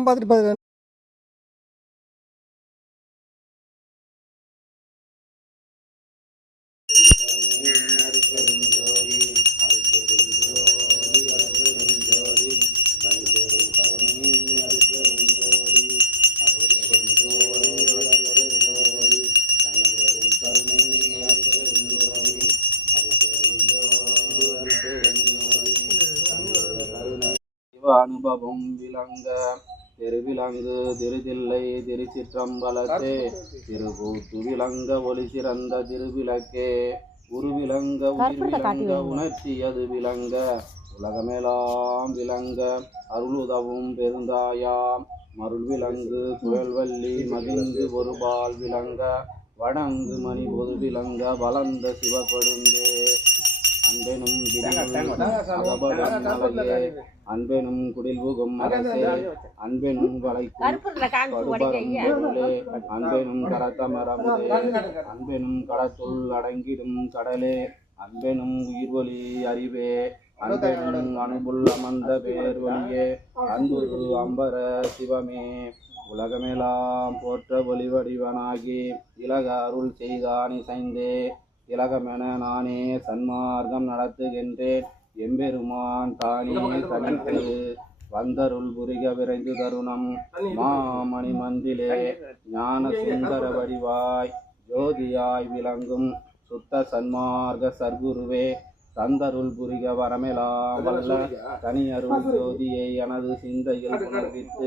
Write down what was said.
பார்த்துட்டு பார்த்துட்டு அனுபவம் விளங்க திருவிலங்கு திருதில்லை திருச்சிற்றம்பலத்தே திருக்கூத்து விளங்க ஒளி சிறந்த திருவிளக்கே உருவிளங்க உயிர் விளங்க உணர்ச்சியது விளங்க உலகமெல்லாம் விளங்க அருளுதவும் பெருந்தாயாம் மருள் விளங்கு குழல்வல்லி மகிழ்ந்து ஒருபால் விளங்க வடங்கு மணி ஒரு விளங்க வளர்ந்த சிவகொழுந்தே அன்பெனும் மலையே அன்பெனும் குடில்புகும் அரசே அன்பெனும் அன்பெனும் கரத்தமரமுதே அன்பெனும் கடத்துள் அடங்கிடும் கடலே அன்பெனும் உயிர்வொலி அறிவே அன்பெனும் அன்புள் அமர்ந்த பேர்வழியே அன்பு அம்பர சிவமே உலகமெல்லாம் போற்ற ஒளிவடிவனாகி இலக அருள் செய்தான் இசைந்தே இலகமென நானே சன்மார்க்கம் நடத்துகின்றேன் எம்பெருமான் தானே தனித்து வந்தருள் புரிக விரைந்து தருணம் மாமணி மந்திலே ஞான சுந்தர வடிவாய் ஜோதியாய் விளங்கும் சுத்த சன்மார்க்க சர்க்குருவே தந்தருள் புரிக வரமெலாம் வல்ல தனியருள் ஜோதியை எனது சிந்தையில் உணர்வித்து